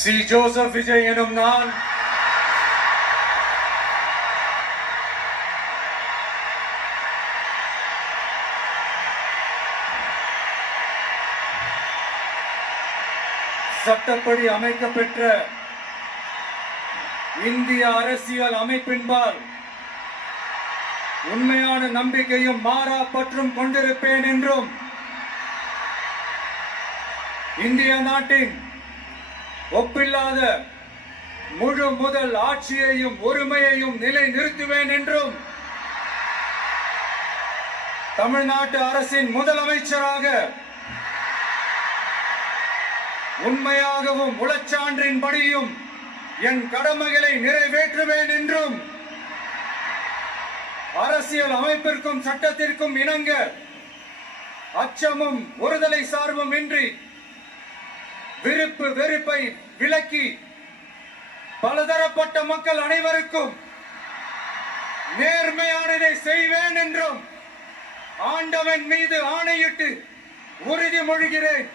C Joseph Vijay எனும் நான் சட்டப்படி அமைக்கப்பெற்ற இந்திய அரசியல் அமைப்பின்பால் உண்மையான நம்பிக்கையும் மாறா பற்றும் கொண்டிருப்பேன் என்றும் இந்திய நாட்டின் ஒப்பில்லாத முழு முதல் ஆட்சியையும் ஒருமையையும் நிலை நிறுத்துவேன் என்றும் தமிழ்நாட்டு அரசின் முதலமைச்சராக உண்மையாகவும் உளச்சான்றின்படியும் என் கடமைகளை நிறைவேற்றுவேன் என்றும் அரசியல் அமைப்பிற்கும் சட்டத்திற்கும் இணங்க அச்சமும் ஒருதலை சார்பும் இன்றி விருப்பு வெறுப்பை விலக்கி பலதரப்பட்ட மக்கள் அனைவருக்கும் நேர்மையானதை செய்வேன் என்றும் ஆண்டவன் மீது ஆணையிட்டு உறுதிமொழிகிறேன்.